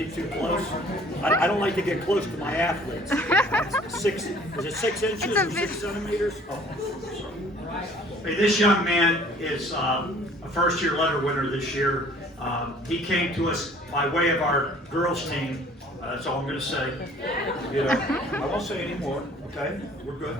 he too close? I don't like to get close to my athletes. Is it 6 inches or 6 centimeters? Oh, sorry. Hey, this young man is a first-year letter winner this year. He came to us by way of our girls team. That's all I'm going to say. You know, I won't say any more. Okay, we're good.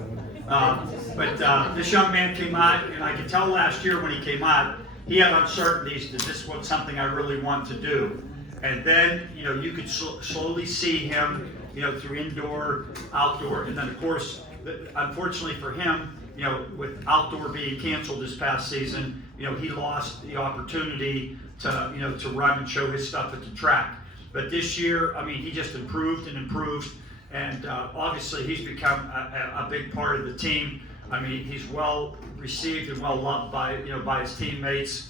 But this young man came out, and I could tell last year when he came out, he had uncertainties that this was something I really want to do. And then, you know, you could slowly see him, you know, through indoor, outdoor, and then of course, unfortunately for him, you know, with outdoor being canceled this past season, you know, he lost the opportunity to, you know, to run and show his stuff at the track. But this year, I mean, he just improved and improved, and obviously he's become a big part of the team. I mean, he's well received and well loved by, you know, by his teammates.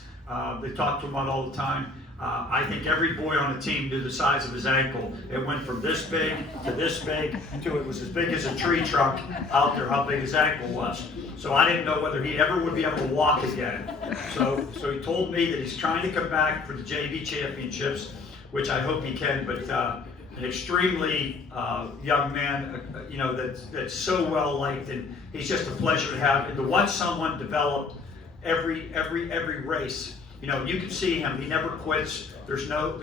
They talk to him about all the time. I think every boy on the team knew the size of his ankle. It went from this big to this big to it was as big as a tree trunk out there, how big his ankle was. So I didn't know whether he ever would be able to walk again. So he told me that he's trying to come back for the JV championships, which I hope he can, but an extremely young man, you know, that's so well liked, and he's just a pleasure to have. And to watch someone develop every race. You know, you can see him. He never quits. There's no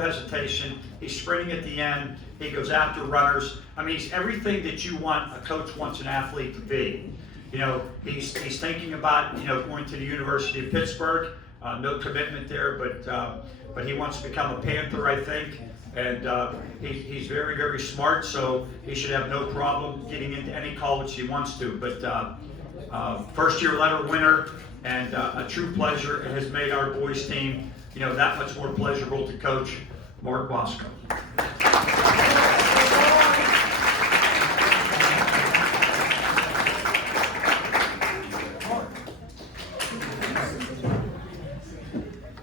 hesitation. He's sprinting at the end. He goes after runners. I mean, he's everything that you want a coach wants an athlete to be. You know, he's thinking about, you know, going to the University of Pittsburgh. No commitment there, but he wants to become a Panther, I think. And he's very, very smart, so he should have no problem getting into any college he wants to. But first-year letter winner, and a true pleasure, and has made our boys team, you know, that much more pleasurable to coach. Mark Wasco.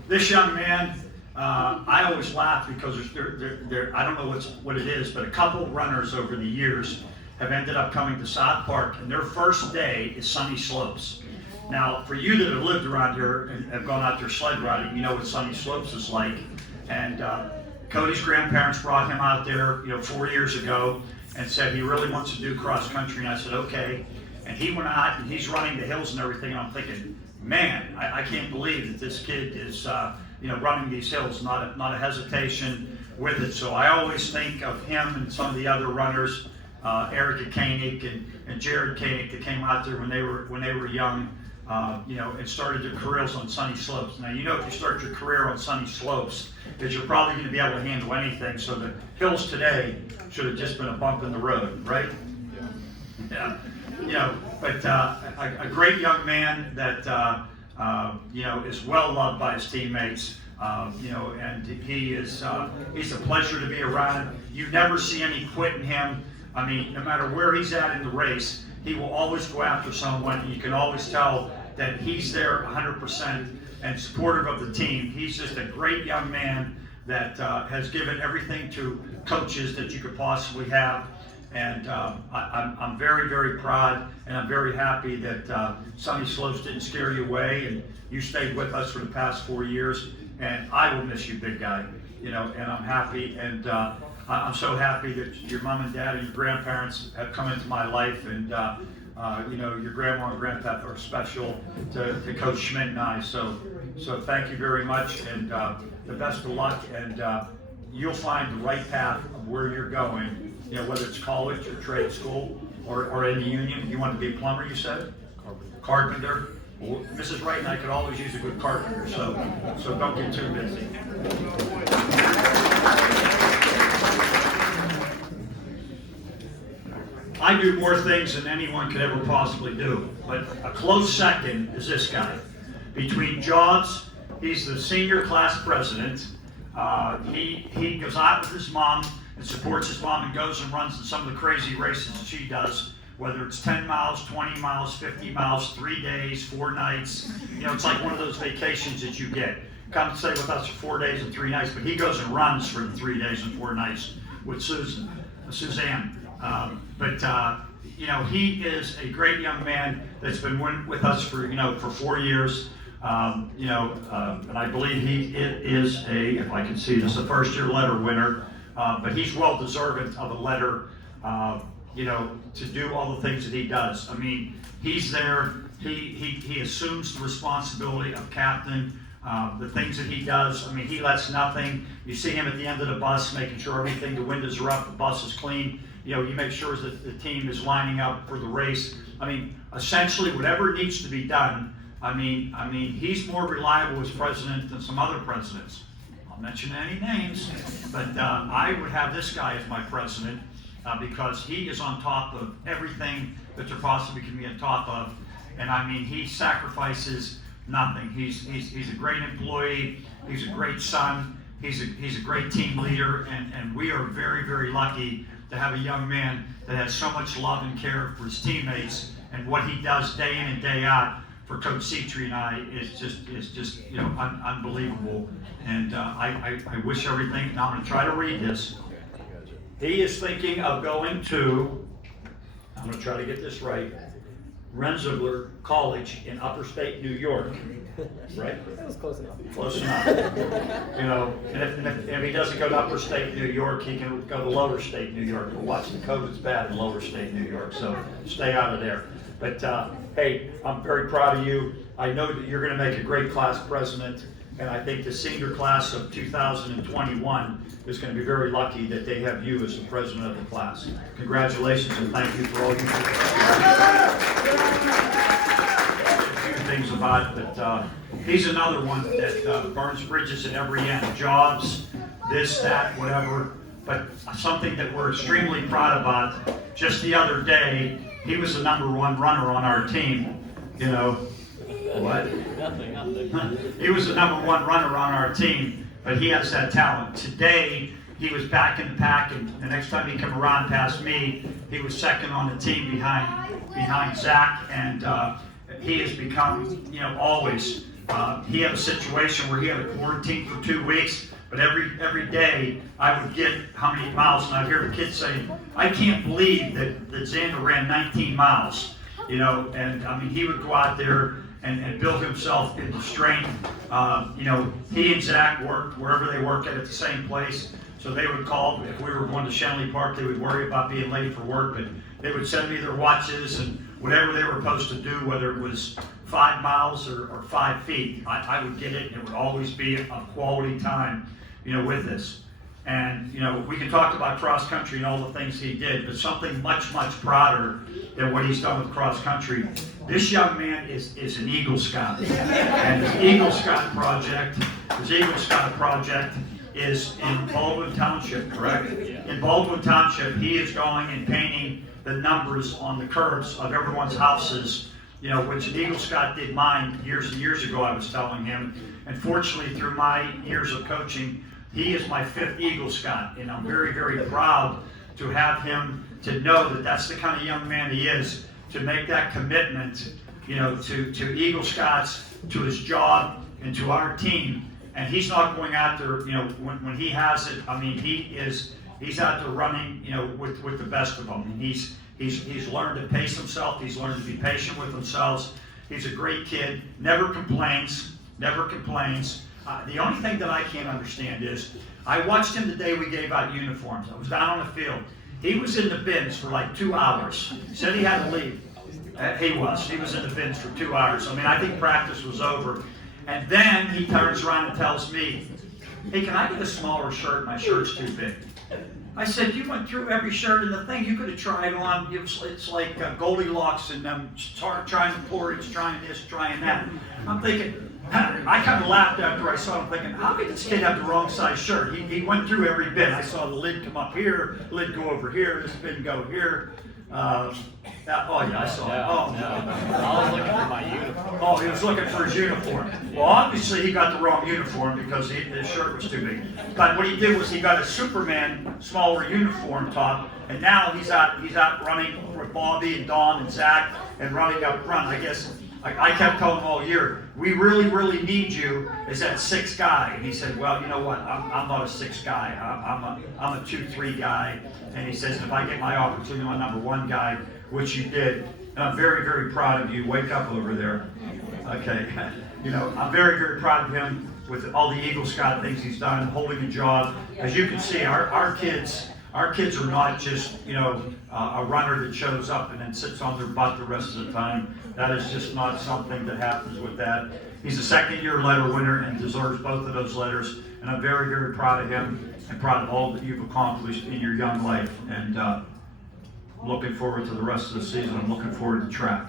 This young man, I always laugh because I don't know what it is, but a couple runners over the years have ended up coming to South Park, and their first day is Sunny Slopes. Now, for you that have lived around here and have gone out there sled riding, you know what Sunny Slopes is like. And Cody's grandparents brought him out there, you know, 4 years ago, and said he really wants to do cross country. And I said, okay. And he went out and he's running the hills and everything. And I'm thinking, man, I can't believe that this kid is, you know, running these hills, not a hesitation with it. So I always think of him and some of the other runners, Erica Koenig and Jared Koenig, that came out there when they were young. You know, and started their careers on Sunny Slopes. Now, you know, if you start your career on Sunny Slopes, that you're probably going to be able to handle anything. So the hills today should have just been a bump in the road, right? Yeah. You know, but a great young man that you know, is well loved by his teammates. You know, and he's a pleasure to be around. You never see any quit in him. I mean, no matter where he's at in the race, he will always go after someone, and you can always tell that he's there 100% and supportive of the team. He's just a great young man that has given everything to coaches that you could possibly have. And I'm very, very proud, and I'm very happy that Sunny Slopes didn't scare you away, and you stayed with us for the past 4 years. And I will miss you, big guy. You know, and I'm happy, and I'm so happy that your mom and dad and your grandparents have come into my life, and you know, your grandma and grandpa are special to Coach Schmidt and I. So thank you very much, and the best of luck, and you'll find the right path of where you're going. You know, whether it's college or trade school or in the union. You want to be a plumber, you said? Carpenter. Well, Mrs. Wright and I could always use a good carpenter, so don't get too busy. I do more things than anyone could ever possibly do, but a close second is this guy. Between jobs, he's the senior class president. He goes out with his mom and supports his mom and goes and runs in some of the crazy races that she does, whether it's 10 miles, 20 miles, 50 miles, 3 days, 4 nights. You know, it's like one of those vacations that you get. Come stay with us for 4 days and 3 nights, but he goes and runs for the 3 days and 4 nights with Suzanne. You know, he is a great young man that's been with us for 4 years. And I believe he is if I can see this, a first-year letter winner, but he's well deserving of a letter, to do all the things that he does. I mean, he's there, he assumes the responsibility of captain, the things that he does. I mean, he lets nothing. You see him at the end of the bus, making sure everything, the windows are up, the bus is clean. You make sure that the team is lining up for the race. I mean, essentially, whatever needs to be done. I mean, he's more reliable as president than some other presidents. I'll mention any names, but I would have this guy as my president because he is on top of everything that there possibly can be on top of. And I mean, he sacrifices nothing. He's a great employee. He's a great son. He's a great team leader, and we are very, very lucky to have a young man that has so much love and care for his teammates, and what he does day in and day out for Coach Citri and I is just unbelievable. And I wish everything. Now I'm going to try to read this. He is thinking of going to, I'm going to try to get this right, Rensselaer College in Upper State New York. Right? That was close enough. Close enough. And if he doesn't go to Upper State New York, he can go to Lower State New York. But watch, the COVID's bad in Lower State New York, so stay out of there. But hey, I'm very proud of you. I know that you're going to make a great class president, and I think the senior class of 2021 is going to be very lucky that they have you as the president of the class. Congratulations, and thank you for all you do. Things about it, but he's another one that burns bridges at every end. Jobs, this, that, whatever. But something that we're extremely proud about. Just the other day, he was the #1 runner on our team. What? Nothing. He was the #1 runner on our team, but he has that talent. Today, he was back in the pack, and the next time he came around past me, he was second on the team behind Zach, and he has become, always. He had a situation where he had a quarantine for 2 weeks, but every day I would get how many miles, and I'd hear the kids saying, I can't believe that Xander ran 19 miles, and I mean, he would go out there and build himself into strength. He and Zach worked wherever they work at the same place, so they would call, if we were going to Shenley Park, they would worry about being late for work, but they would send me their watches and whatever they were supposed to do, whether it was 5 miles or 5 feet, I would get it, and it would always be a quality time, with this. And, we can talk about cross country and all the things he did, but something much, much prouder than what he's done with cross country. This young man is an Eagle Scout. And his Eagle Scout project is in Baldwin Township, correct? In Baldwin Township, he is going and painting the numbers on the curbs of everyone's houses, which an Eagle Scout did mine years and years ago, I was telling him. And fortunately, through my years of coaching, he is my 5th Eagle Scout, and I'm very, very proud to have him, to know that that's the kind of young man he is, to make that commitment, to Eagle Scouts, to his job, and to our team. And he's not going out there, when he has it, I mean, he's out there running, with the best of them. And he's learned to pace himself. He's learned to be patient with himself. He's a great kid, never complains. The only thing that I can't understand is, I watched him the day we gave out uniforms. I was down on the field. He was in the bins for like 2 hours. He said he had to leave. He was in the bins for 2 hours. I mean, I think practice was over. And then he turns around and tells me, hey, can I get a smaller shirt? My shirt's too big. I said, you went through every shirt in the thing. You could have tried on. It's like Goldilocks and trying to porridge, trying this, trying that. I'm thinking, I kind of laughed after I saw him, thinking, how could this kid have the wrong size shirt? He went through every bin. I saw the lid come up here, lid go over here, this bin go here. Oh yeah, I saw it. Oh no. I was looking for my uniform. Oh, he was looking for his uniform. Well, obviously he got the wrong uniform because his shirt was too big. But what he did was he got a Superman smaller uniform top, and now he's out running with Bobby and Don and Zach and running up front. I guess I kept telling him all year, we really, really need you as that 6th guy. And he said, well, you know what? I'm not a 6th guy. I'm a 2-3 guy. And he says, if I get my opportunity, I'm a #1 guy, which you did. And I'm very, very proud of you. Wake up over there. Okay. you know, I'm very, very proud of him with all the Eagle Scout things he's done, holding a job. As you can see, our kids are not just, you know, a runner that shows up and then sits on their butt the rest of the time. That is just not something that happens with that. He's a second-year letter winner and deserves both of those letters. And I'm very, very proud of him and proud of all that you've accomplished in your young life. And looking forward to the rest of the season. I'm looking forward to track.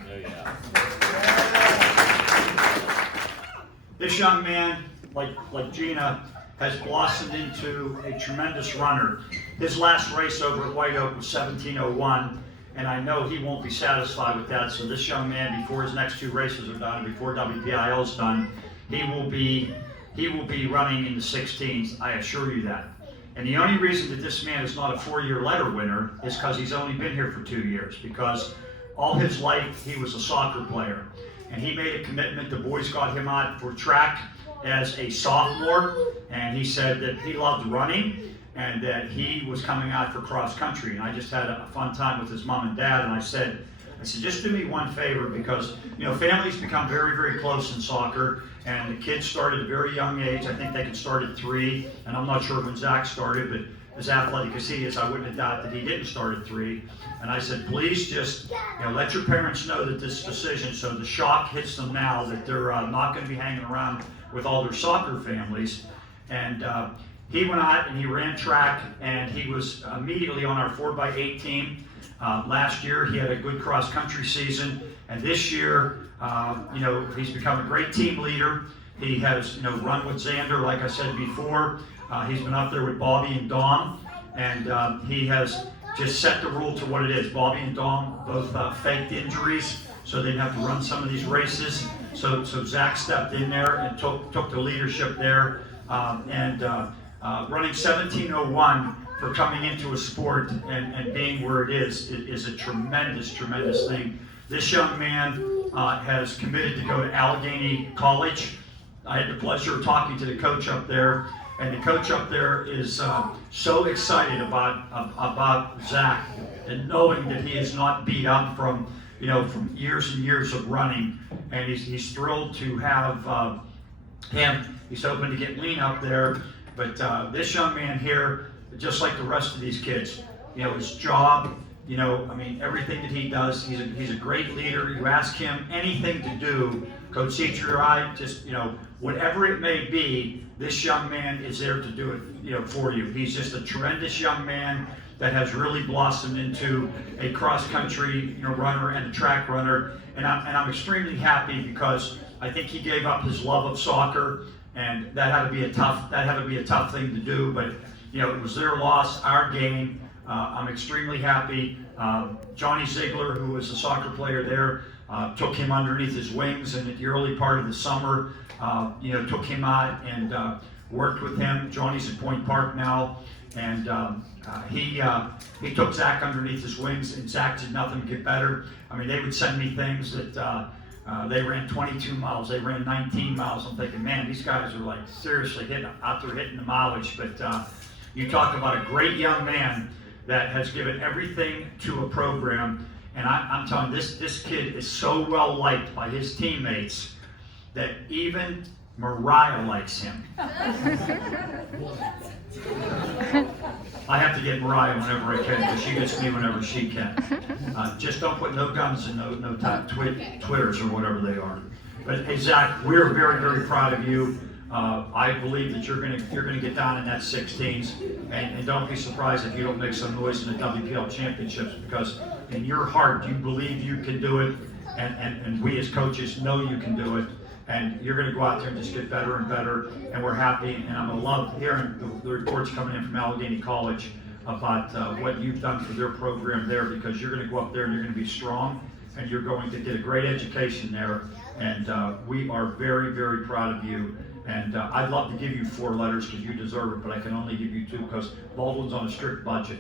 This young man, like Gina, has blossomed into a tremendous runner. His last race over at White Oak was 17:01, and I know he won't be satisfied with that. So this young man, before his next two races are done, before WPIL is done, he will be running in the 16s. I assure you that. And the only reason that this man is not a 4-year letter winner is because he's only been here for 2 years. Because all his life he was a soccer player, and he made a commitment. The boys got him out for track as a sophomore, and he said that he loved running and that he was coming out for cross country. And I just had a fun time with his mom and dad, and I said, just do me one favor, because, you know, families become very, very close in soccer, and the kids start at a very young age. I think they can start at 3, and I'm not sure when Zach started, but as athletic as he is, I wouldn't have doubted that he didn't start at 3. And I said, please just, you know, let your parents know that this decision, so the shock hits them now that they're not going to be hanging around with all their soccer families. And he went out and he ran track, and he was immediately on our 4x8 team. Last year he had a good cross country season, and this year, you know, he's become a great team leader. He has, you know, run with Xander, like I said before. He's been up there with Bobby and Dom, and he has just set the rule to what it is. Bobby and Dom both faked injuries, so they didn't have to run some of these races. So Zach stepped in there and took the leadership there, running 17:01 for coming into a sport and being where it is a tremendous, tremendous thing. This young man has committed to go to Allegheny College. I had the pleasure of talking to the coach up there, and the coach up there is so excited about Zach, and knowing that he is not beat up from years and years of running, and he's thrilled to have him. He's hoping to get Lean up there, but this young man here, just like the rest of these kids, you know, his job, you know, I mean, everything that he does, he's a great leader. You ask him anything to do, Coach Seacher, just, you know, whatever it may be, this young man is there to do it, you know, for you. He's just a tremendous young man that has really blossomed into a cross-country, you know, runner and a track runner, and I'm extremely happy, because I think he gave up his love of soccer, and that had to be a tough thing to do, but you know, it was their loss, our gain. I'm extremely happy. Johnny Ziegler, who was a soccer player there, took him underneath his wings, and at the early part of the summer, you know, took him out and worked with him. Johnny's at Point Park now, and he took Zach underneath his wings, and Zach did nothing to get better. I mean, they would send me things that they ran 22 miles, they ran 19 miles. I'm thinking, man, these guys are like seriously out there hitting the mileage. But you talk about a great young man that has given everything to a program, and I'm telling you, this kid is so well liked by his teammates that even Mariah likes him. I have to get Mariah whenever I can, because she gets me whenever she can. Just don't put no guns and no Twitters or whatever they are. But hey, Zach, we're very, very proud of you. I believe that you're gonna get down in that 16s, and don't be surprised if you don't make some noise in the WPL championships, because in your heart you believe you can do it, and we as coaches know you can do it, and you're gonna go out there and just get better and better, and we're happy. And I'm gonna love hearing the reports coming in from Allegheny College about what you've done for their program there, because you're gonna go up there and you're gonna be strong, and you're going to get a great education there, and we are very, very proud of you. And I'd love to give you 4 letters because you deserve it, but I can only give you 2 because Baldwin's on a strict budget.